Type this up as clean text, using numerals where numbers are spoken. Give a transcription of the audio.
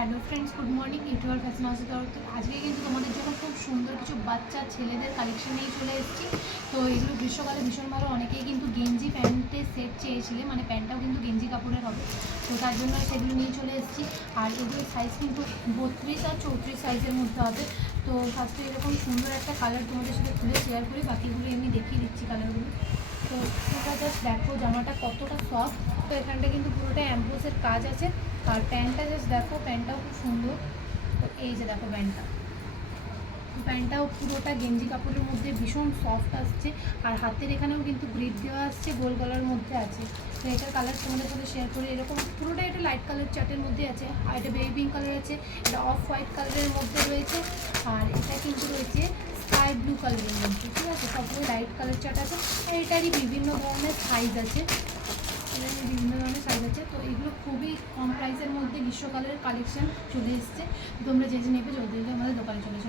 Hello friends, good morning. YouTuber fashion হাউসের তরফ থেকে আজকে কিন্তু তোমাদের জন্য খুব সুন্দর কিছু বাচ্চা ছেলেদের কালেকশন নিয়ে চলে এসেছি। তো এগুলো গ্রীষ্মকালে ভীষণ ভালো। অনেকেই কিন্তু গেঞ্জি প্যান্টের সেট চেয়েছিলে, মানে প্যান্টটাও কিন্তু গেঞ্জি কাপড়ের হবে, তো তার জন্য সেগুলো নিয়ে চলে এসেছি। আর এগুলোর সাইজ কিন্তু 32 আর 34 সাইজের মধ্যে হবে। তো ফার্স্টে এরকম সুন্দর একটা কালার তোমাদের সাথে খুলে শেয়ার করি, বাকিগুলো এমনি দেখিয়ে দিচ্ছি কালারগুলো। তো তোমরা জাস্ট দেখো জামাটা কতটা সফট। তো এখানটা কিন্তু পুরোটা অ্যাম্বোসের কাজ আছে। আর প্যান্টটা জাস্ট দেখো, প্যান্টটাও খুব সুন্দর। তো এই যে দেখো প্যান্টটাও পুরোটা গেঞ্জি কাপড়ের মধ্যে ভীষণ সফট আসছে। আর হাতের এখানেও কিন্তু গ্রিপ দেওয়া আসছে, গোল গলার মধ্যে আছে। তো এটার কালার তোমাদের সাথে শেয়ার করি। এরকম পুরোটা এটা লাইট কালার চার্টের মধ্যে আছে, আর এটা বেবি পিঙ্ক কালার আছে, এটা অফ হোয়াইট কালারের মধ্যে রয়েছে, আর এটা কিন্তু রয়েছে স্কাই ব্লু কালারের মধ্যে। ঠিক আছে, সবগুলো লাইট কালার চার্ট আছে। এটারই বিভিন্ন ধরনের সাইজ আছে, বিভিন্ন ধরনের সাইজ আছে। তো এগুলো খুবই কম প্রাইসের মধ্যে গ্রীষ্মকালের কালেকশন চলে এসছে। তোমরা যে নেবে জলদি আমাদের দোকানে চলে এসো।